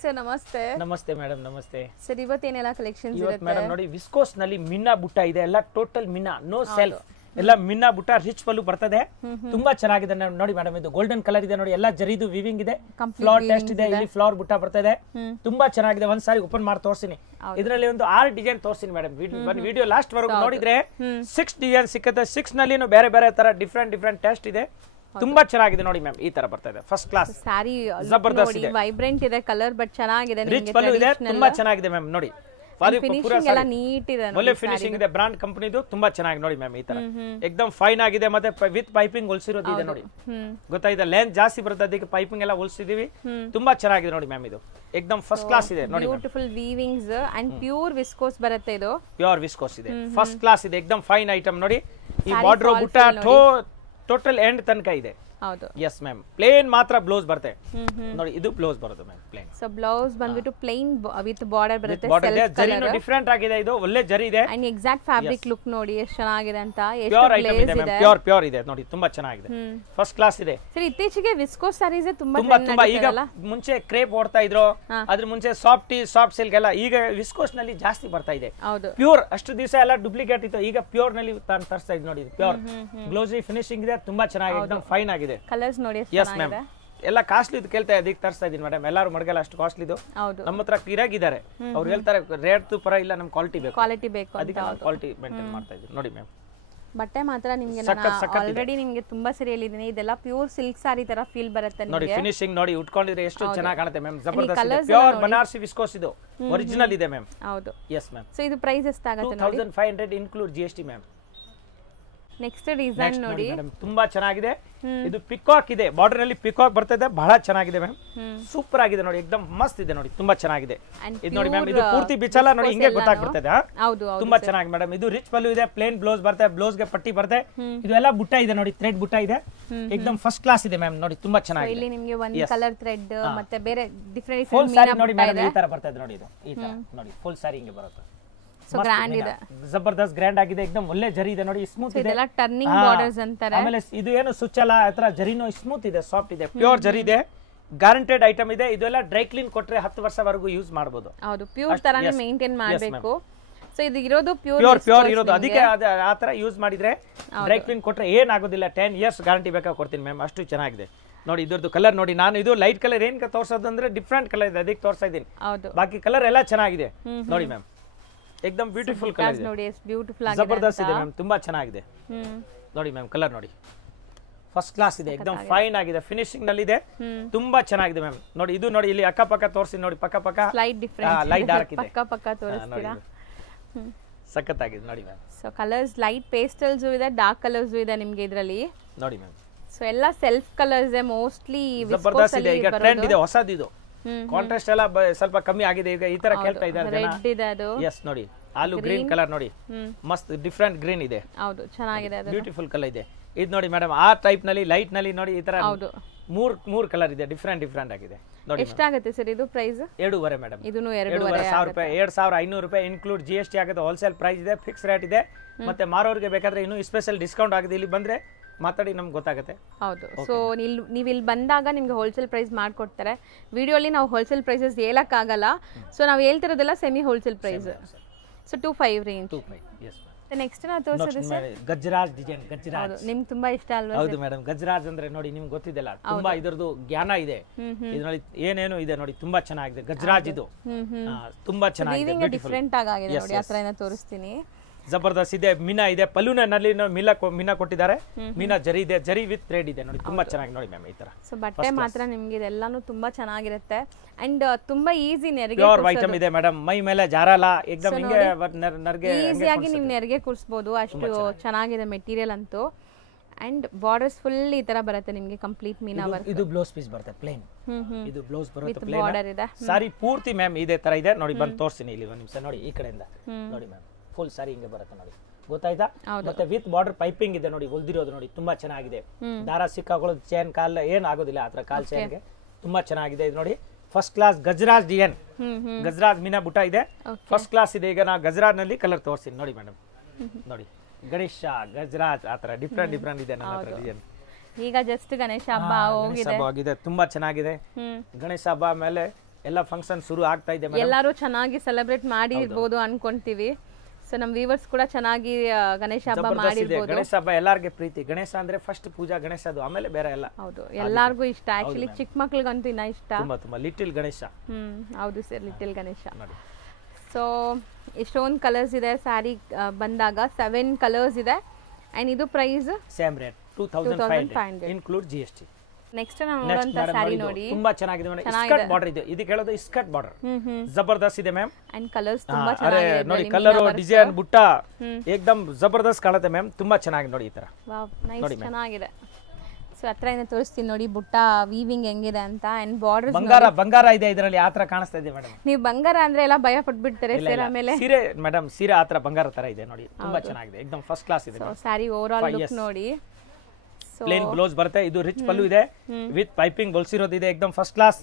Sir ನಮಸ್ತೆ. ನಮಸ್ತೆ madam, ನಮಸ್ತೆ ಸರ್ ಇವತ್ತೇನೆಲ್ಲ ಕಲೆಕ್ಷನ್ಸ್ ಇರುತ್ತೆ ಮೇಡಮ್? ನೋಡಿ, ವಿಸ್ಕೋಸ್ ನಲ್ಲಿ ಮಿನ್ನಾ ಬುಟ್ಟ ಇದೆ, ಎಲ್ಲ ಟೋಟಲ್ ಮಿನ್ನಾ, ನೋ ಸೆಲ್ಫ್, ಎಲ್ಲ ಮಿನ್ನಾ ಬುಟ್ಟ ರಿಚ್ ಪಲ್ಲು ಬರ್ತದೆ. ತುಂಬಾ ಚೆನ್ನಾಗಿದೆ ನೋಡಿ ಮೇಡಮ್. ಇದು ಗೋಲ್ಡನ್ ಕಲರ್ ಇದೆ ನೋಡಿ, ಎಲ್ಲ ಜರಿದು ವಿವಿಂಗ್ ಇದೆ, ಫ್ಲವರ್ ಟೆಸ್ಟ್ ಇದೆ, ಇಲ್ಲಿ ಫ್ಲವರ್ ಬುಟ್ಟ ಬರ್ತದೆ. ತುಂಬಾ ಚೆನ್ನಾಗಿದೆ. ಒಂದ್ ಸಾರಿ ಓಪನ್ ಮಾಡಿ ತೋರಿಸ್ತೀನಿ. ಇದರಲ್ಲಿ ಒಂದು 6 ಡಿಸೈನ್ ತೋರಿಸ್ತೀನಿ ಮೇಡಮ್. ವಿಡಿಯೋ ಲಾಸ್ಟ್ ವರೆಗೂ ನೋಡಿದ್ರೆ 6 ಡಿಸೈನ್ ಸಿಕ್ಕತ್ತೆ. 6 ನಲ್ಲಿ ಬೇರೆ ಬೇರೆ ತರ ಡಿಫ್ರೆಂಟ್ ಟೆಸ್ಟ್ ಇದೆ. ತುಂಬಾ ಚೆನ್ನಾಗಿದೆ ನೋಡಿ ಮ್ಯಾಮ್. ಈ ತರ ಬರ್ತಾ ಇದೆ, ಫಸ್ಟ್ ಕ್ಲಾಸ್ ಸಾರಿ. ಜಬರ್ದಸ್ತ್ ಇದೆ, ವೈಬ್ರೆಂಟ್ ಇದೆ ಕಲರ್, ಬಟ್ ಚೆನ್ನಾಗಿದೆ. ರಿಚ್ ಪಲ್ಲು ಇದೆ, ತುಂಬಾ ಚೆನ್ನಾಗಿದೆ ಮ್ಯಾಮ್. ನೋಡಿ ಫಿನಿಶಿಂಗ್ ಎಲ್ಲ ನೀಟ್ ಇದೆ, ಒಳ್ಳೆ ಫಿನಿಶಿಂಗ್ ಇದೆ. ಬ್ರಾಂಡ್ ಕಂಪನಿದು ತುಂಬಾ ಚೆನ್ನಾಗಿ ನೋಡಿ ಮ್ಯಾಮ್. ಈ ತರ ಎಕ್ದಮ್ ಫೈನ್ ಆಗಿದೆ. ಮತ್ತೆ ವಿತ್ ಪೈಪಿಂಗ್ ಹೊಲ್ಸಿರೋದು ಇದೆ ನೋಡಿ, ಗೊತ್ತಾಯ್ತಾ? ಲೆಂತ್ ಜಾಸ್ತಿ ಬರುತ್ತೆ, ಅದಕ್ಕೆ ಪೈಪಿಂಗ್ ಎಲ್ಲ ಹೊಲ್ಸಿದೀವಿ. ತುಂಬಾ ಚೆನ್ನಾಗಿದೆ ನೋಡಿ ಮ್ಯಾಮ್. ಇದು ಎಕ್ದಮ್ ಫಸ್ಟ್ ಕ್ಲಾಸ್ ಇದೆ ನೋಡಿ. Beautiful weavings and pure viscose ಬರುತ್ತೆ. ಇದು ಪ್ಯೂರ್ ವಿಸ್ಕೋಸ್ ಇದೆ, ಫಸ್ಟ್ ಕ್ಲಾಸ್ ಇದೆ, ಎಕ್ದಮ್ ಫೈನ್ ಐಟಮ್ ನೋಡಿ. ಈ ಬಾರ್ಡರ್ ಬುಟ್ಟ ಟೋಟಲ್ ಎಂಡ್ ತನಕ ಇದೆ. ಹೌದು, ಎಸ್ ಮ್ಯಾಮ್. ಪ್ಲೇನ್ ಮಾತ್ರ ಬ್ಲೌಸ್ ಬರುತ್ತೆ ನೋಡಿ. ಇದು ಬ್ಲೌಸ್ ಬರುತ್ತೆ ಮ್ಯಾಮ್, ಪ್ಲೇನ್. ಸೊ ಬ್ಲೌಸ್ ಬಂದ್ಬಿಟ್ಟು ಪ್ಲೇನ್ ವಿತ್ ಬಾರ್ಡರ್ ಬರುತ್ತೆ. ಜರಿನು ಡಿಫರೆಂಟ್ ಆಗಿದೆ, ಇದು ಒಳ್ಳೆ ಜರಿ ಇದೆ. ಅಂಡ್ ಎಕ್ಸಾಕ್ಟ್ ಫ್ಯಾಬ್ರಿಕ್ ಲುಕ್ ನೋಡಿ ಎಷ್ಟು ಚೆನ್ನಾಗಿದೆ ಅಂತ. ಪ್ಯೂರ್ ಐಟಮ್ ಇದೆ ಮ್ಯಾಮ್, ಪ್ಯೂರ್ ಇದೆ ನೋಡಿ. ತುಂಬಾ ಚೆನ್ನಾಗಿದೆ, ಫಸ್ಟ್ ಕ್ಲಾಸ್ ಇದೆ. ಸರ್ ಇತ್ತೀಚೆಗೆ ವಿಸ್ಕೋಸ್ ಸಾರೀಸ್ ತುಂಬಾ ತುಂಬಾ ಈಗ ಮುಂಚೆ ಕ್ರೇಪ್ ಓಡ್ತಾ ಇದ್ರು, ಅದ್ರ ಮುಂಚೆ ಸಾಫ್ಟ್ ಸಿಲ್ಕ್ ಎಲ್ಲ. ಈಗ ವಿಸ್ಕೋಸ್ ನಲ್ಲಿ ಜಾಸ್ತಿ ಬರ್ತಾ ಇದೆ. ಪ್ಯೂರ್ ಅಷ್ಟು ದಿವಸ ಎಲ್ಲ ಡೂಪ್ಲಿಕೇಟ್ ಇತ್ತು, ಈಗ ಪ್ಯೂರ್ ನಲ್ಲಿ ತರಿಸ್ತಾ ಇದ್ ನೋಡಿ. ಪ್ಯೂರ್ ಗ್ಲೋಸಿ ಫಿನಿಶಿಂಗ್ ಇದೆ, ತುಂಬಾ ಚೆನ್ನಾಗಿದೆ, ಎಕ್ದಮ್ ಫೈನ್ ಆಗಿದೆ. ಕಲರ್ಸ್ ನೋಡಿ. Yes ma'am. ಎಲ್ಲ ಕಾಸ್ಟ್ಲಿ ಇದು ಕೇಳ್ತಾ ಇದಕ್ಕೆ ತರಿಸ್ತಾ ಇದೀನಿ ಮೇಡಮ್. ಎಲ್ಲರೂ ಮಡಗಲ್ಲ ಅಷ್ಟು ಕಾಸ್ಟ್ಲಿ ಇದು. ನಮ್ಮ ಹತ್ರ ಗಿರಾಗಿದ್ದಾರೆ, ಅವ್ರು ಹೇಳ್ತಾರೆ ರೇಟ್ ಪರ ಇಲ್ಲ, ನಮ್ ಕ್ವಾಲಿಟಿ ಬೇಕು, ಅದಕ್ಕೆ ನಾವು ಕ್ವಾಲಿಟಿ ಮೇಂಟೈನ್ ಮಾಡ್ತಾ ಇದೀವಿ ನೋಡಿ ಮ್ಯಾಮ್. ಬಟ್ಟೆ ಮಾತ್ರ ನಿಮ್ಗೆ ಆಲ್ರೆಡಿ ನಿಮ್ಗೆ ತುಂಬಾ ಸರಿ ಹೇಳಿದೀನಿ, ಇದೆಲ್ಲ ಪ್ಯೂರ್ ಸಿಲ್ಕ್ ಸಾರಿ ತರ ಫೀಲ್ ಬರುತ್ತೆ ನೋಡಿ. ಫಿನಿಶಿಂಗ್ ನೋಡಿ, ಉಟ್ಕೊಂಡಿದ್ರೆ ಎಷ್ಟು ಚೆನ್ನಾಗಿ ಕಾಣುತ್ತೆ ಮ್ಯಾಮ್. ಜಬರ್ದಸ್ತ್ ಪ್ಯೂರ್ ಬನಾರಸಿ ವಿಸ್ಕೋಸ್ ಇದು, ಒರಿಜಿನಲ್ ಇದೆ ಮ್ಯಾಮ್. ಹೌದು, ಎಸ್ ಮ್ಯಾಮ್. ಸೊ ಇದು ಪ್ರೈಸ್ ಎಷ್ಟಾಗುತ್ತೆ? 2500 include GST ma'am. Next design ನೋಡಿ ಮೇಡಮ್, ತುಂಬಾ ಚೆನ್ನಾಗಿದೆ. ಇದು ಪಿಕಾಕ್ ಇದೆ, ಬಾರ್ಡರ್ ನಲ್ಲಿ ಪಿಕಾಕ್ ಬರ್ತದೆ, ಬಹಳ ಚೆನ್ನಾಗಿದೆ ಮ್ಯಾಮ್. ಸೂಪರ್ ಆಗಿದೆ ನೋಡಿ, ಎಕ್ದಮ್ ಮಸ್ತ್ ಇದೆ ನೋಡಿ, ತುಂಬಾ ಚೆನ್ನಾಗಿದೆ. ಇದು ನೋಡಿ ಮ್ಯಾಮ್, ಇದು ಪೂರ್ತಿ ಬಿಚ್ಚಲ್ಲ ನೋಡಿ, ಹಿಂಗೆ ಗೊತ್ತಾಗ್ಬಿಡ್ತದೆ. ತುಂಬಾ ಚೆನ್ನಾಗಿ ಮೇಡಮ್. ಇದು ರಿಚ್ ಪಲ್ಲು ಇದೆ, ಪ್ಲೇನ್ ಬ್ಲೌಸ್ ಬರುತ್ತೆ, ಬ್ಲೌಸ್ ಗೆ ಪಟ್ಟಿ ಬರುತ್ತೆ. ಇದು ಎಲ್ಲ ಬುಟ್ಟ ಇದೆ ನೋಡಿ, ಥ್ರೆಡ್ ಬುಟ್ಟ ಇದೆ, ಎಕ್ದಮ್ ಫಸ್ಟ್ ಕ್ಲಾಸ್ ಇದೆ ಮ್ಯಾಮ್. ನೋಡಿ ತುಂಬಾ ಚೆನ್ನಾಗಿದೆ. ಇಲ್ಲಿ ನಿಮಗೆ ಒಂದು ಕಲರ್ ಥ್ರೆಡ್ ಮತ್ತೆ ಬೇರೆ ಡಿಫರೆಂಟ್ ಫುಲ್ ಸಾರಿ ನೋಡಿ ಮೇಡಮ್. ಈ ತರ ಬರ್ತದೆ ನೋಡಿ, ಇದು ಈ ತರ ನೋಡಿ, ಫುಲ್ ಸಾರಿ ಹಿಂಗೆ ಬರುತ್ತೆ. ಸೊ ಗ್ರ್ಯಾಂಡ್ ಇದೆ, ಜಬರ್ದಸ್ತ್ ಗ್ರ್ಯಾಂಡ್ ಆಗಿದೆ, ಎಕ್ದಮ್ ಒಳ್ಳೆ ಜರಿ ಇದೆ ನೋಡಿ, ಸ್ಮೂತ್ ಇದೆ. ಇದೆಲ್ಲ ಟರ್ನಿಂಗ್ ಬಾರ್ಡರ್ಸ್ ಅಂತಾರೆ. ಆಮೇಲೆ ಇದು ಏನು ಸುಚ್ಚಲ್ಲ, ಆತರ ಜರಿನೂ ಸ್ಮೂತ್ ಇದೆ, ಸಾಫ್ಟ್ ಇದೆ, ಪ್ಯೂರ್ ಜರಿ ಇದೆ, ಗ್ಯಾರಂಟೆಡ್ ಐಟಮ್ ಇದೆ. ಇದೆಲ್ಲ ಡ್ರೈ ಕ್ಲೀನ್ ಕೊಟ್ರೆ 10 ವರ್ಷವರೆಗೂ ಯೂಸ್ ಮಾಡಬಹುದು. ಹೌದು, ಪ್ಯೂರ್ ತರಾನೇ ಮೇಂಟೈನ್ ಮಾಡಬೇಕು. ಸೊ ಇದು ಇರೋದು ಪ್ಯೂರ್ ಇರೋದು, ಅದಕ್ಕೆ ಆ ತರ ಯೂಸ್ ಮಾಡಿದ್ರೆ ಡ್ರೈ ಕ್ಲೀನ್ ಕೊಟ್ರೆ ಏನಾಗೋದಿಲ್ಲ. 10 ಇಯರ್ಸ್ ಗ್ಯಾರಂಟಿ ಬೇಕಾ ಕೊಡ್ತೀನಿ ಮ್ಯಾಮ್, ಅಷ್ಟು ಚೆನ್ನಾಗಿದೆ ನೋಡಿ. ಇದ್ರದ್ದು ಕಲರ್ ನೋಡಿ, ನಾನು ಇದು ಲೈಟ್ ಕಲರ್ ಏನ್ ತೋರ್ಸೋದು ಅಂದ್ರೆ ಡಿಫ್ರೆಂಟ್ ಕಲರ್ ಇದೆ, ಅದಕ್ಕೆ ತೋರ್ಸ್ತಾ ಇದ್ದೀನಿ. ಬಾಕಿ ಕಲರ್ ಎಲ್ಲ ಚೆನ್ನಾಗಿದೆ ನೋಡಿ ಮ್ಯಾಮ್, ಎಕ್ದಮ್ ಬ್ಯೂಟಿಫುಲ್ ಕಲರ್ ನೋಡಿ, ಬ್ಯೂಟಿಫುಲ್ ಆಗಿದೆ, ಜಬರ್ದಸ್ತ್ ಇದೆ ಮ್ಯಾಮ್, ತುಂಬಾ ಚೆನ್ನಾಗಿದೆ ನೋಡಿ ಮ್ಯಾಮ್. ಕಲರ್ ನೋಡಿ, ಫಸ್ಟ್ ಕ್ಲಾಸ್ ಇದೆ, ಎಕ್ದಮ್ ಫೈನ್ ಆಗಿದೆ, ಫಿನಿಶಿಂಗ್ ನಲ್ಲಿ ಇದೆ, ತುಂಬಾ ಚೆನ್ನಾಗಿದೆ ಮ್ಯಾಮ್. ನೋಡಿ ಇದು ನೋಡಿ, ಇಲ್ಲಿ ಅಕ್ಕ ಟೋರ್ಸಿ ನೋಡಿ, ಪಕ್ಕ ಲೈಟ್ ಡಾರ್ಕ್ ಇದೆ, ಪಕ್ಕ ತೋರಿಸ್ತೀರಾ? ಸಖತ್ತಾಗಿದೆ ನೋಡಿ ma'am. So colours light pastels ಇದೆ, ಡಾರ್ಕ್ ಕಲರ್ಸ್ ಇದೆ ನಿಮ್ಗೆ ಇದರಲ್ಲಿ ನೋಡಿ ಮ್ಯಾಮ್. ಸೊ ಎಲ್ಲ ಸೆಲ್ಫ್ ಕಲರ್ಸ್ ಮೋಸ್ಟ್ಲಿ ಜಬರ್ದಸ್ತ್ ಇದೆ. ಈಗ ಟ್ರೆಂಡ್ ಇದೆ, ಹೊಸದು ಇದು. ಕಾಂಟ್ರಾಸ್ಟ್ ಎಲ್ಲ ಸ್ವಲ್ಪ ಕಮ್ಮಿ ಆಗಿದೆ ಈಗ, ಈ ತರ ಕೇಳ್ತಾ ಇದ್ದಾರೆ ಜನ. ಎಸ್ ನೋಡಿ, ಆಲೂ ಗ್ರೀನ್ ಕಲರ್ ನೋಡಿ, ಮಸ್ತ್ ಡಿಫರೆಂಟ್ ಗ್ರೀನ್ ಇದೆ. ಹೌದು, ಚೆನ್ನಾಗಿದೆ, ಬ್ಯೂಟಿಫುಲ್ ಕಲರ್ ಇದೆ. ಇದು ನೋಡಿ ಮೇಡಮ್, ಆ ಟೈಪ್ ನಲ್ಲಿ ಲೈಟ್ ನಲ್ಲಿ ನೋಡಿ, ಈ ತರ ಮೂರ್ ಕಲರ್ ಇದೆ, ಡಿಫರೆಂಟ್ ಆಗಿದೆ ನೋಡಿ. ಎಷ್ಟಾಗುತ್ತೆ ಸರ್ ಇದು ಪ್ರೈಸ್? 2.5 ಮೇಡಮ್. ಇದನ್ನು 2,500 ರೂಪಾಯಿ, 2,500 ರೂಪಾಯಿ ಇನ್ಕ್ಲೂಡ್ GST ಆಗುತ್ತೆ. ಹೋಲ್ಸೇಲ್ ಪ್ರೈಸ್ ಇದೆ, ಫಿಕ್ಸ್ ರೇಟ್ ಇದೆ. ಮತ್ತೆ ಮಾರೋರಿಗೆ ಬೇಕಾದ್ರೆ ಇನ್ನೂ ಸ್ಪೆಷಲ್ ಡಿಸ್ಕೌಂಟ್ ಆಗಿದೆ. ಇಲ್ಲಿ ಬಂದ್ರೆ ಮಾತಾಡಿ ನಮ್ಗೆ ಗೊತ್ತಾಗುತ್ತೆ. ಹೌದು, ಸೊ ನೀವು ಇಲ್ಲಿ ಬಂದಾಗ ನಿಮ್ಗೆ ಹೋಲ್ಸೇಲ್ ಪ್ರೈಸ್ ಮಾಡ್ಕೊಡ್ತಾರೆ. ವಿಡಿಯೋಲಿ ನಾವು ಹೋಲ್ಸೇಲ್ ಪ್ರೈಸಸ್ ಹೇಳಕ್ಕಾಗಲ್ಲ, ಸೊ ನಾವು ಹೇಳ್ತಿರೋದೆಲ್ಲ semi wholesale price. So 2.5 range. 2.5 yes. Next ನಾವು ತೋರಿಸೋದು ಸರ್ ಗಜರಾಜ್ ಡಿಸೈನ್. ಗಜರಾಜ್ ನಿಮ್ಗೆ ತುಂಬಾ ಇಷ್ಟ ಅಲ್ವಾ? ಹೌದು ಮೇಡಮ್. ಗಜರಾಜ್ ಅಂದ್ರೆ ನೋಡಿ, ನಿಮ್ಗೆ ಗೊತ್ತಿದೆಲ್ಲ, ತುಂಬಾ ಇದರದ್ದು ಜ್ಞಾನ ಇದೆ ಇದರಲ್ಲಿ, ಏನೇನು ಇದೆ ನೋಡಿ, ತುಂಬಾ ಚೆನ್ನಾಗಿದೆ ಗಜರಾಜ್. ಇದು ತುಂಬಾ ಚೆನ್ನಾಗಿದೆ, ಡಿಫರೆಂಟ್ ಆಗಿದೆ ನೋಡಿ, ಆ ತರ ತೋರಿಸ್ತೀನಿ. ಜಬರ್ದಸ್ತ್ ಇದೆ. ಮೀನಾ ಇದೆ, ಪಲ್ಲುನಲ್ಲಿ ಮೀನಾ ಕೊಟ್ಟಿದ್ದಾರೆ, ಮೀನಾ ಜರಿ ಇದೆ, ಜರಿ ವಿತ್ ಥ್ರೆಡ್ ಇದೆ ನೋಡಿ, ತುಂಬಾ ಚೆನ್ನಾಗಿ ನೋಡಿ ಮ್ಯಾಮ್. ಈ ತರ ಸೊ ಬಟ್ಟೆ ಮಾತ್ರ ನಿಮ್ಗೆ ಇದೆಲ್ಲಾನು ತುಂಬಾ ಚೆನ್ನಾಗಿರುತ್ತೆ ಅಂಡ್ ತುಂಬಾ ಈಸಿ ನೆರಿಗೆ ಪ್ಯೂರ್ ಐಟಮ್ ಇದೆ ಮೇಡಮ್. ಮೈ ಮೇಲೆ ಜಾರಲ್ಲ, ಎಕ್ದಮ್ ಹಿಂಗೆ ನರ್ಗೆ ಈಸಿಯಾಗಿ ನೀವು ನೆರಿಗೆ ಕೂರಿಸಬಹುದು, ಅಷ್ಟು ಚೆನ್ನಾಗಿದೆ ಮೆಟೀರಿಯಲ್ ಅಂತೂ. ಅಂಡ್ ಬಾರ್ಡರ್ಸ್ ಫುಲ್ ಈ ತರ ಬರುತ್ತೆ ನಿಮ್ಗೆ, ಕಂಪ್ಲೀಟ್ ಮೀನಾ ವರ್ಕ್. ಇದು ಬ್ಲೌಸ್ ಪೀಸ್ ಬರುತ್ತೆ ಪ್ಲೇನ್, ಇದು ಬ್ಲೌಸ್ ಬರುತ್ತೆ ಪ್ಲೇನ್, ಬಾರ್ಡರ್ ಇದೆ. ಸಾರಿ ಪೂರ್ತಿ ಮ್ಯಾಮ್ ಇದೇ ತರ ಇದೆ ನೋಡಿ. ಬಂದು ತೋರಿಸ್ತೀನಿ ಇಲ್ಲಿ ಒಂದು ನಿಮಿಷ ನೋಡಿ, ಈ ಕಡೆಯಿಂದ ನೋಡಿ ಮ್ಯಾಮ್. ಫುಲ್ ಸಾರಿ ಹಿಂಗೆ ಬರುತ್ತೆ ನೋಡಿ, ಗೊತ್ತಾಯ್ತಾ? ಮತ್ತೆ ವಿತ್ ಬಾರ್ಡರ್ ಪೈಪಿಂಗ್ ಇದೆ ನೋಡಿ, ಹೊಲ್ದಿರೋದು ನೋಡಿ, ತುಂಬಾ ಚೆನ್ನಾಗಿದೆ. ದಾರ ಸಿಕ್ಕಾಕೊಳ್ಳೋದು, ಚೈನ್ ಕಾಲ್ ಏನ್ ಆಗೋದಿಲ್ಲ, ಆತರ ಕಾಲ್ ಚೈನ್ಗೆ ತುಂಬಾ ಚೆನ್ನಾಗಿದೆ. ಇದು ನೋಡಿ, first class Gajraj design, Gajraj ಮೀನಾ ಬುಟ್ಟ ಇದೆ, ಫಸ್ಟ್ ಕ್ಲಾಸ್ ಇದೆ. ಈಗ ನಾ ಗಜರಾಜ್ ನಲ್ಲಿ ಕಲರ್ ತೋರಿಸ್ತೀನಿ ನೋಡಿ ಮೇಡಮ್. ನೋಡಿ ಗಣೇಶ, ಗಜರಾಜ್, ಆತರ ಡಿಫ್ರೆಂಟ್ ಇದೆ ನನ್ನ ಹತ್ರ ಡಿಸೈನ್. ಈಗ ಜಸ್ಟ್ ಗಣೇಶ ಹಬ್ಬ ಹೋಗಿದೆ, ತುಂಬಾ ಚೆನ್ನಾಗಿದೆ. ಗಣೇಶ ಹಬ್ಬ ಮೇಲೆ ಎಲ್ಲ ಫಂಕ್ಷನ್ ಶುರು ಆಗ್ತಾ ಇದೆ ಮೇಡಮ್. ಎಲ್ಲರೂ ಚೆನ್ನಾಗಿ ಸೆಲೆಬ್ರೇಟ್ ಮಾಡಿರ್ಬೋದು ಅನ್ಕೊಂತೀವಿ. ಸೊ ನಮ್ಮ ವ್ಯೂವರ್ಸ್ ಕೂಡ ಚೆನ್ನಾಗಿ ಗಣೇಶ ಹಬ್ಬ ಮಾಡಿರ್ಬೋದು. ಗಣೇಶ ಹಬ್ಬ ಎಲ್ಲಾರ್ಗೆ ಪ್ರೀತಿ. ಗಣೇಶ ಅಂದ್ರೆ ಫಸ್ಟ್ ಪೂಜಾ ಗಣೇಶದು, ಆಮೇಲೆ ಬೇರೆ ಎಲ್ಲ. ಹೌದು, ಎಲ್ಲಾರ್ಗೂ ಇಷ್ಟ. ಆಕ್ಚುಲಿ ಚಿಕ್ಕ ಮಕ್ಳಿಗಂತೂ ಇನ್ನ ಇಷ್ಟ. ತುಂಬಾ ಲಿಟಿಲ್ ಗಣೇಶ. ಹೌದು ಸರ್, ಲಿಟಿಲ್ ಗಣೇಶ. ಸೊ ಇಷ್ಟೊಂದು ಕಲರ್ಸ್ ಇದೆ ಸ್ಯಾರಿ ಬಂದಾಗ. 7 ಕಲರ್ಸ್ ಇದೆ. ಅಂಡ್ ಇದು price same rate 2500 include GST. Next ನಾನು ನೋಡುವಂತ ಸ್ಯಾರಿ ನೋಡಿ, ತುಂಬಾ ಚೆನ್ನಾಗಿದೆ ನೋಡಿ. ಸ್ಕರ್ಟ್ ಬಾರ್ಡರ್ ಇದೆ, ಇದಕ್ಕೆ ಹೇಳೋದು ಸ್ಕರ್ಟ್ ಬಾರ್ಡರ್ ಜಬರ್ದಸ್ತ್ ಇದೆ ಮ್ಯಾಮ್. ಅಂಡ್ ಕಲರ್ಸ್ ತುಂಬಾ ಚೆನ್ನಾಗಿದೆ ನೋಡಿ. ಕಲರ್ ಡಿಸೈನ್ ಬುಟ್ಟ ಏಕದಮ್ ಜಬರ್ದಸ್ತ್ ಕಾಣುತ್ತೆ ಮ್ಯಾಮ್. ತುಂಬಾ ಚೆನ್ನಾಗಿದೆ ನೋಡಿ. ಈ ತರ ವಾವ್, ನೈಸ್, ಚೆನ್ನಾಗಿದೆ. ಸೊ ಹತ್ರದಿಂದ ತೋರಿಸ್ತೀನಿ ನೋಡಿ ಬುಟ್ಟ ವೀವಿಂಗ್ ಹೆಂಗಿದೆ ಅಂತ. ಅಂಡ್ ಬಾರ್ಡರ್ಸ್ ಬಂಗಾರ ಇದೆ ಇದರಲ್ಲಿ. ಆ ತರ ಕಾಣಿಸ್ತಾ ಇದೆ ಮೇಡಮ್. ನೀವು ಬಂಗಾರ ಅಂದ್ರೆ ಎಲ್ಲ ಭಯ ಪಟ್ಬಿಡ್ತಾರೆ ಸೀರೆ ಮೇಲೆ. ಸೀರೆ ಮೇಡಮ್, ಸೀರೆ ಆ ತರ ಬಂಗಾರ ತರ ಇದೆ ನೋಡಿ. ತುಂಬಾ ಚೆನ್ನಾಗಿದೆ, ಏಕದಮ್ ಫಸ್ಟ್ ಕ್ಲಾಸ್ ಇದೆ. ಸ್ಯಾರಿ ಓವರ್ ಆಲ್ ಲುಕ್ ನೋಡಿ. ಪ್ಲೇನ್ ಬ್ಲೌಸ್ ಬರುತ್ತೆ. ಇದು ರಿಚ್ ಪಲ್ಲು ಇದೆ, ವಿತ್ ಪೈಪಿಂಗ್ ಹೊಲ್ಸಿರೋದು ಇದೆ. ಏಕದಮ್ ಫಸ್ಟ್ ಕ್ಲಾಸ್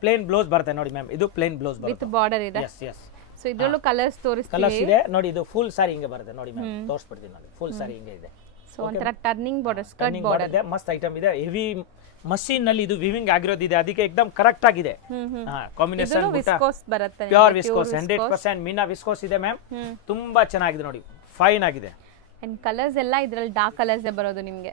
ಪ್ಲೇನ್ ಬ್ಲೌಸ್ ಬರುತ್ತೆ ನೋಡಿ ಮ್ಯಾಮ್. ಇದು ಪ್ಲೇನ್ ಬ್ಲೌಸ್ ಬರುತ್ತೆ, ವಿತ್ ಬಾರ್ಡರ್ ಇದೆ. ಸೊ ಇದ್ರಲ್ಲೂ ಕಲರ್ಸ್ ತೋರಿಸ್ತೀವಿ. ಕಲರ್ಸ್ ಇದೆ ನೋಡಿ. ಇದು ಫುಲ್ ಸಾರಿ ಹಿಂಗೆ ಬರುತ್ತೆ ನೋಡಿ ಮ್ಯಾಮ್. ತೋರಿಸ್ಬಿಡ್ತೀನಿ ನೋಡಿ. ಫುಲ್ ಸಾರಿ ಹಿಂಗೆ ಇದೆ. ಸೊ ಒಂಥರ ಟರ್ನಿಂಗ್ ಬಾರ್ಡರ್, ಸ್ಕರ್ಟ್ ಬಾರ್ಡರ್ ಇದೆ. ಮಸ್ತ್ ಐಟಮ್ ಇದೆ. ಹೆವಿ ಮಷೀನ್ ನಲ್ಲಿ ಇದು ವಿವಿಂಗ್ ಆಗಿರೋದಿದೆ, ಅದಕ್ಕೆ ಏಕದಮ್ ಕರೆಕ್ಟ್ ಆಗಿದೆ. ಕಾಂಬಿನೇಷನ್ ವಿಸ್ಕೋಸ್ ಬರುತ್ತೆ, ಪ್ಯೂರ್ ವಿಸ್ಕೋಸ್, 100% ಮೀನಾ ವಿಸ್ಕೋಸ್ ಇದೆ ಮ್ಯಾಮ್. ತುಂಬಾ ಚೆನ್ನಾಗಿದೆ ನೋಡಿ, ಫೈನ್ ಆಗಿದೆ. ಅಂಡ್ ಕಲರ್ಸ್ ಎಲ್ಲ ಇದ್ರಲ್ಲಿ ಡಾರ್ಕ್ ಕಲರ್ಸ್ ಬರೋದು ನಿಮಗೆ.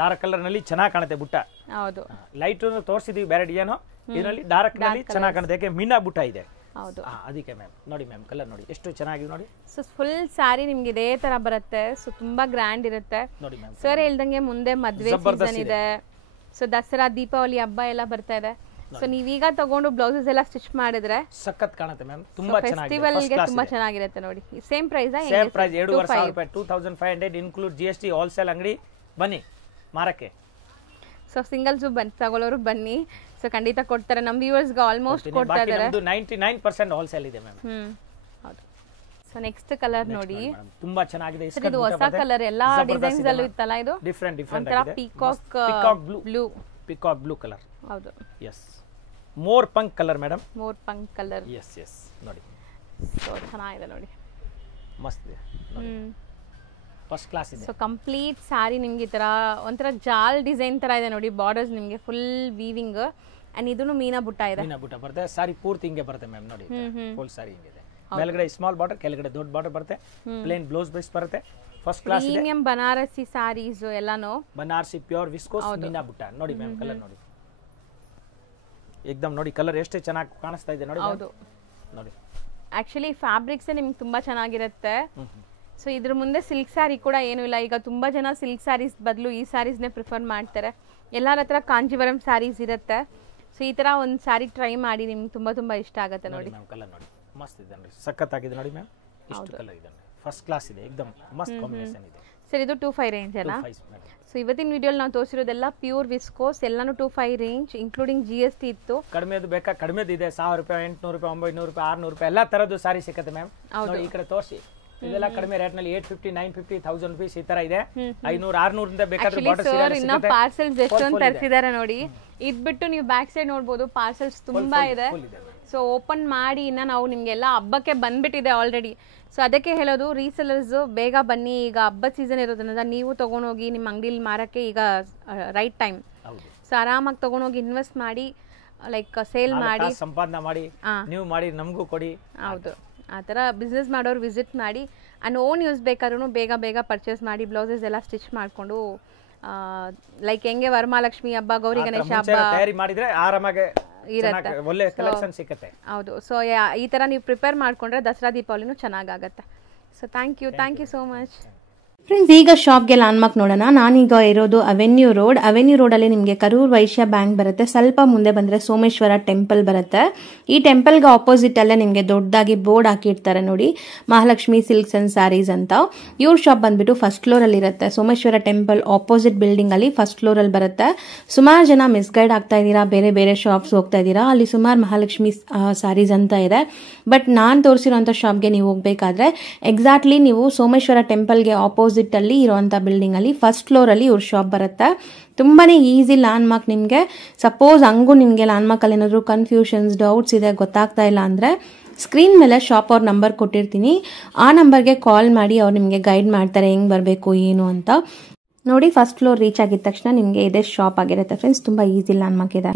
ಡಾರ್ಕ್ ಕಲರ್ ನಲ್ಲಿ ಚೆನ್ನಾಗಿ ಕಾಣುತ್ತೆ ಬುಟ್ಟ. ಹೌದು, ಲೈಟ್ ತೋರಿಸಿದೀವಿ ಬೇರೆ ಡಿಸೈನ್. ಇದರಲ್ಲಿ ಡಾರ್ಕ್ ನಲ್ಲಿ ಚೆನ್ನಾಗಿ ಕಾಣುತ್ತೆ, ಯಾಕೆ ಮೀನಾ ಬುಟ್ಟ ಇದೆ. ಹೌದು, ಅದಕ್ಕೆ ಮ್ಯಾಮ್. ನೋಡಿ ಮ್ಯಾಮ್, ಕಲರ್ ನೋಡಿ ಎಷ್ಟು ಚೆನ್ನಾಗಿದೆ ನೋಡಿ. ಸೊ ಫುಲ್ ಸ್ಯಾರಿ ನಿಮ್ಗೆ ಇದೇ ತರ ಬರುತ್ತೆ. ಸೊ ತುಂಬಾ ಗ್ರ್ಯಾಂಡ್ ಇರುತ್ತೆ ನೋಡಿ ಮ್ಯಾಮ್. ಸರ್ ಹೇಳ್ದಂಗೆ ಮುಂದೆ ಮದ್ವೆ ಸೀಸನ್ ಇದೆ. ಸೊ ದಸರಾ, ದೀಪಾವಳಿ ಹಬ್ಬ ಎಲ್ಲ ಬರ್ತಾ ಇದೆ. ಸೊ ನೀವೀಗ ತಗೊಂಡು ಬ್ಲೌಸಸ್ ಎಲ್ಲ ಸ್ಟಿಚ್ ಮಾಡಿದ್ರೆ ಸಖತ್ ಕಾಣುತ್ತೆ ಮ್ಯಾಮ್. ತುಂಬಾ ಚೆನ್ನಾಗಿದೆ, ಫೆಸ್ಟಿವಲ್ ಗೆ ತುಂಬಾ ಚೆನ್ನಾಗಿರುತ್ತೆ ನೋಡಿ. ಸೇಮ್ ಪ್ರೈಸ್ 2500 ರೂಪಾಯಿ, 2500 ಇನ್ಕ್ಲೂಡ್ GST. ಹೋಲ್ಸೇಲ್ ಅಂಗಡಿ ಬನ್ನಿ ಮಾರಕ್ಕೆ. ಸೊ ಸಿಂಗಲ್ಸ್ ತಗೊಳ್ಳೋರು ಬನ್ನಿ. ಸೊ ಖಂಡಿತ ಕೊಡ್ತಾರೆ. ನಮ್ಮ ವ್ಯೂವರ್ಸ್ ಗೆ ಆಲ್ಮೋಸ್ಟ್ ಕೊಡ್ತಾ ಇದ್ದಾರೆ. 99% ಹೋಲ್ಸೇಲ್ ಇದೆ ಮ್ಯಾಮ್. ಹೌದು. ಸೊ ನೆಕ್ಸ್ಟ್ ಕಲರ್ ನೋಡಿ, ತುಂಬಾ ಚೆನ್ನಾಗಿದೆ. ಇದು ಹೊಸ ಕಲರ್, ಎಲ್ಲಾ ಡಿಸೈನ್ಸ್ ಅಲ್ಲೂ ಇತ್ತಲ್ಲ. ಇದು ಡಿಫರೆಂಟ್ ಆಗಿದೆ. Peacock blue colour. ಹೌದು, yes. More pink colour madam. More pink colour. Yes ನೋಡಿ. ಸೊ ಚೆನ್ನಾಗಿದೆ ನೋಡಿ, ಮಸ್ತ್ ಇದೆ. ಫಸ್ಟ್ ಕ್ಲಾಸ್ ಇದೆ. ಸೊ ಕಂಪ್ಲೀಟ್ ಸ್ಯಾರಿ ನಿಮ್ಗೆ ಈ ತರ ಒಂಥರ ಜಾಲ್ ಡಿಸೈನ್ ತರ ಇದೆ ನೋಡಿ. ಬಾರ್ಡರ್ಸ್ ನಿಮ್ಗೆ ಫುಲ್ ವೀವಿಂಗ್. ಅಂಡ್ ಇದನ್ನು ಮೀನಾ ಬುಟ್ಟ ಇದೆ. ಮೀನಾ ಬುಟ್ಟ ಬರುತ್ತೆ. ಸಾರಿ ಪೂರ್ತಿ ಹಿಂಗೆ ಬರುತ್ತೆ ಮ್ಯಾಮ್ ನೋಡಿ. ಫುಲ್ ಸಾರಿ ಹಿಂಗೆ ಇದೆ. ಮೇಲ್ಗಡೆ ಸ್ಮಾಲ್ ಬಾರ್ಡರ್, ಕೆಳಗಡೆ ದೊಡ್ಡ ಬಾರ್ಡರ್ ಬರುತ್ತೆ. ಪ್ಲೇನ್ ಬ್ಲೌಸ್ ಬೇಸ್ ಬರುತ್ತೆ. ಫಸ್ಟ್ ಕ್ಲಾಸ್ ಇದೆ. ಪ್ರೀಮಿಯಂ ಬನಾರಸಿ ಸಾರೀಸ್ ಎಲ್ಲಾನು. ಬನಾರಸಿ ಪ್ಯೂರ್ ವಿಸ್ಕೋಸ್ ಮೀನಾ ಬುಟ್ಟ ನೋಡಿ ಮ್ಯಾಮ್. ಕಲರ್ ನೋಡಿ, ಏಕದಮ್ ನೋಡಿ. ಕಲರ್ ಎಷ್ಟು ಚೆನ್ನಾಗಿ ಕಾಣಿಸ್ತಾ ಇದೆ ನೋಡಿ. ಹೌದು ನೋಡಿ. ಆಕ್ಚುಲಿ ಫ್ಯಾಬ್ರಿಕ್ಸ್ ನಿಮ್ಗೆ ತುಂಬಾ ಚೆನ್ನಾಗಿರುತ್ತೆ. ಸೊ ಇದ್ರ ಮುಂದೆ ಸಿಲ್ಕ್ ಸ್ಯಾರಿ ಕೂಡ ಏನೂ ಇಲ್ಲ. ಈಗ ತುಂಬಾ ಜನ ಸಿಲ್ಕ್ ಸ್ಯಾರೀಸ್ ಬದಲು ಈ ಸ್ಯಾರೀಸ್ನೇ ಪ್ರಿಫರ್ ಮಾಡ್ತಾರೆ. ಎಲ್ಲರ ಹತ್ರ ಕಾಂಜೀವರಂ ಸ್ಯಾರೀಸ್ ಇರುತ್ತೆ. ಸೊ ಈ ತರ ಒಂದು ಸ್ಯಾರಿ ಟ್ರೈ ಮಾಡಿ, ನಿಮ್ಗೆ ತುಂಬಾ ಇಷ್ಟ ಆಗುತ್ತೆ ನೋಡಿ. ಕಲರ್ ನೋಡಿ, ಮಸ್ತ್ ಇದೆ ನೋಡಿ. ಸಖತ್ ಆಗಿದೆ ನೋಡಿ ಮ್ಯಾಮ್. ಇಷ್ಟು ಕಲರ್ ಇದೆ, ಫಸ್ಟ್ ಕ್ಲಾಸ್ ಇದೆ. ಏಕದಮ್ ಮಸ್ತ್ ಕಾಂಬಿನೇಷನ್ ಇದೆ. ಸರ್ ಇದು 25 ರೇಂಜ್ ಅಲ್ಲ? ಸೊ ಇವತ್ತಿನ ವಿಡಿಯೋಲಿ ನಾವು ತೋರಿಸಿರೋದೆಲ್ಲ ಪ್ಯೂರ್ ವಿಸ್ಕೋಸ್, ಎಲ್ಲಾನು 25 ರೇಂಜ್ ಇನ್ಕ್ಲೂಡಿಂಗ್ GST ಇತ್ತು. ಕಡಿಮೆದು ಬೇಕಾ? ಕಡಿಮೆದು ಇದೆ. 1000 ರೂಪಾಯಿ, 800 ರೂಪಾಯಿ, 900 ರೂಪಾಯಿ, 600 ರೂಪಾಯಿ ಎಲ್ಲ ತರದ್ದು ಸಾರಿ ಸಿಕ್ಕತ್ತೆ ಮ್ಯಾಮ್. ನೋಡಿ ಈ ಕಡೆ ತೋರಿಸಿ. ಇದೆಲ್ಲ ಕಡಿಮೆ ರೇಟ್ ನಲ್ಲಿ 850, 950, 1000 rupees ಈ ತರ ಇದೆ. 500, 600 ಇಂದ ಬೇಕಾದ್ರೆ ಬಾರ್ಡರ್ ಸರ್ ಇನ್ನ ಪಾರ್ಸೆಲ್ಸ್ ಎಷ್ಟೊಂದು ತರಿಸಿದ್ದಾರೆ ನೋಡಿ. ಇದ್ ಬಿಟ್ಟು ನೀವು ಬ್ಯಾಕ್ ಸೈಡ್ ನೋಡಬಹುದು, ಪಾರ್ಸೆಲ್ಸ್ ತುಂಬಾ ಇದೆ. ಸೊ ಓಪನ್ ಮಾಡಿ ಇನ್ನ ನಾವು ನಿಮ್ಗೆಲ್ಲ ಹಬ್ಬಕ್ಕೆ ಬಂದ್ಬಿಟ್ಟಿದೆ ಆಲ್ರೆಡಿ. ಸೊ ಅದಕ್ಕೆ ಹೇಳೋದು, ರೀಸೆಲರ್ಸ್ ಬೇಗ ಬನ್ನಿ. ಈಗ ಹಬ್ಬದ ಸೀಸನ್ ಇರೋದ್ರಿಂದ ನೀವು ತಗೊಂಡೋಗಿ ನಿಮ್ಮ ಅಂಗಡಿಲಿ ಮಾರಕ್ಕೆ ಈಗ ರೈಟ್ ಟೈಮ್. ಸೊ ಆರಾಮಾಗಿ ತಗೊಂಡೋಗಿ ಇನ್ವೆಸ್ಟ್ ಮಾಡಿ, ಲೈಕ್ ಸೇಲ್ ಮಾಡಿ, ಸಂಪಾದನೆ ಮಾಡಿ, ನೀವು ಮಾಡಿ ನಮಗೂ ಕೊಡಿ. ಹೌದು, ಆ ಥರ ಬಿಸ್ನೆಸ್ ಮಾಡೋರು ವಿಸಿಟ್ ಮಾಡಿ. ಆ್ಯಂಡ್ ಓನ್ ಯೂಸ್ ಬೇಕಾದ್ರೂ ಬೇಗ ಪರ್ಚೇಸ್ ಮಾಡಿ ಬ್ಲೌಸಸ್ ಎಲ್ಲ ಸ್ಟಿಚ್ ಮಾಡಿಕೊಂಡು, ಲೈಕ್ ಹೆಂಗೆ ವರಮಹಾಲಕ್ಷ್ಮಿ ಹಬ್ಬ, ಗೌರಿ ಗಣೇಶ ಹಬ್ಬ ತಯಾರಿ ಮಾಡಿದ್ರೆ ಆರಾಮಾಗಿ ಇರುತ್ತೆ, ಒಳ್ಳೆ ಕಲೆಕ್ಷನ್ ಸಿಗುತ್ತೆ. ಹೌದು. ಸೊ ಈ ಥರ ನೀವು ಪ್ರಿಪೇರ್ ಮಾಡಿಕೊಂಡ್ರೆ ದಸರಾ ದೀಪಾವಳಿನೂ ಚೆನ್ನಾಗಾಗತ್ತೆ. So thank you so much friends. ಈಗ ಶಾಪ್ಗೆ ಲ್ಯಾಂಡ್ಮಾರ್ಕ್ ನೋಡೋಣ. ನಾನೀಗ ಇರೋದು ಅವೆನ್ಯೂ ರೋಡಲ್ಲಿ ನಿಮಗೆ ಕರೂರ್ ವೈಶ್ಯ ಬ್ಯಾಂಕ್ ಬರುತ್ತೆ. ಸ್ವಲ್ಪ ಮುಂದೆ ಬಂದರೆ ಸೋಮೇಶ್ವರ ಟೆಂಪಲ್ ಬರುತ್ತೆ. ಈ ಟೆಂಪಲ್ಗೆ ಆಪೋಸಿಟ್ ಅಲ್ಲೇ ನಿಮಗೆ ದೊಡ್ಡದಾಗಿ ಬೋರ್ಡ್ ಹಾಕಿರ್ತಾರೆ ನೋಡಿ, ಮಹಾಲಕ್ಷ್ಮಿ ಸಿಲ್ಕ್ಸ್ ಅಂಡ್ ಸ್ಯಾರೀಸ್ ಅಂತ. ಇವ್ರ ಶಾಪ್ ಬಂದ್ಬಿಟ್ಟು ಫಸ್ಟ್ ಫ್ಲೋರಲ್ಲಿ ಇರುತ್ತೆ. ಸೋಮೇಶ್ವರ ಟೆಂಪಲ್ ಆಪೋಸಿಟ್ ಬಿಲ್ಡಿಂಗ್ ಅಲ್ಲಿ ಫಸ್ಟ್ ಫ್ಲೋರಲ್ಲಿ ಬರುತ್ತೆ. ಸುಮಾರು ಜನ ಮಿಸ್ಗೈಡ್ ಆಗ್ತಾ ಇದ್ದೀರಾ, ಬೇರೆ ಶಾಪ್ಸ್ ಹೋಗ್ತಾ ಇದ್ದೀರಾ. ಅಲ್ಲಿ ಸುಮಾರು ಮಹಾಲಕ್ಷ್ಮಿ ಸ್ಯಾರೀಸ್ ಅಂತ ಇದೆ. ಬಟ್ ನಾನು ತೋರಿಸಿರೋಂಥ ಶಾಪ್ಗೆ ನೀವು ಹೋಗ್ಬೇಕಾದ್ರೆ ಎಕ್ಸಾಕ್ಟ್ಲಿ ನೀವು ಸೋಮೇಶ್ವರ ಟೆಂಪಲ್ಗೆ ಆಪೋಸಿಟ್ ಅಲ್ಲಿ ಇರುವಂತ ಬಿಲ್ಡಿಂಗ್ ಅಲ್ಲಿ ಫಸ್ಟ್ ಫ್ಲೋರ್ ಅಲ್ಲಿ ಇವ್ರ ಶಾಪ್ ಬರುತ್ತೆ. ತುಂಬಾನೇ ಈಸಿ ಲ್ಯಾಂಡ್ಮಾರ್ಕ್. ನಿಮ್ಗೆ ಸಪೋಸ್ ಹಂಗೂ ನಿಮ್ಗೆ ಲ್ಯಾಂಡ್ಮಾರ್ಕ್ ಅಲ್ಲಿ ಏನಾದ್ರು ಕನ್ಫ್ಯೂಷನ್ಸ್, ಡೌಟ್ಸ್ ಇದೆ, ಗೊತ್ತಾಗ್ತಾ ಇಲ್ಲ ಅಂದ್ರೆ ಸ್ಕ್ರೀನ್ ಮೇಲೆ ಶಾಪ್ ಅವ್ರ ನಂಬರ್ ಕೊಟ್ಟಿರ್ತೀನಿ. ಆ ನಂಬರ್ಗೆ ಕಾಲ್ ಮಾಡಿ ಅವ್ರು ನಿಮ್ಗೆ ಗೈಡ್ ಮಾಡ್ತಾರೆ ಹೆಂಗ್ ಬರಬೇಕು ಏನು ಅಂತ. ನೋಡಿ, ಫಸ್ಟ್ ಫ್ಲೋರ್ ರೀಚ್ ಆಗಿದ ತಕ್ಷಣ ನಿಮ್ಗೆ ಇದೇ ಶಾಪ್ ಆಗಿರುತ್ತೆ ಫ್ರೆಂಡ್ಸ್. ತುಂಬಾ ಈಸಿ ಲ್ಯಾಂಡ್ಮಾರ್ಕ್ ಇದೆ.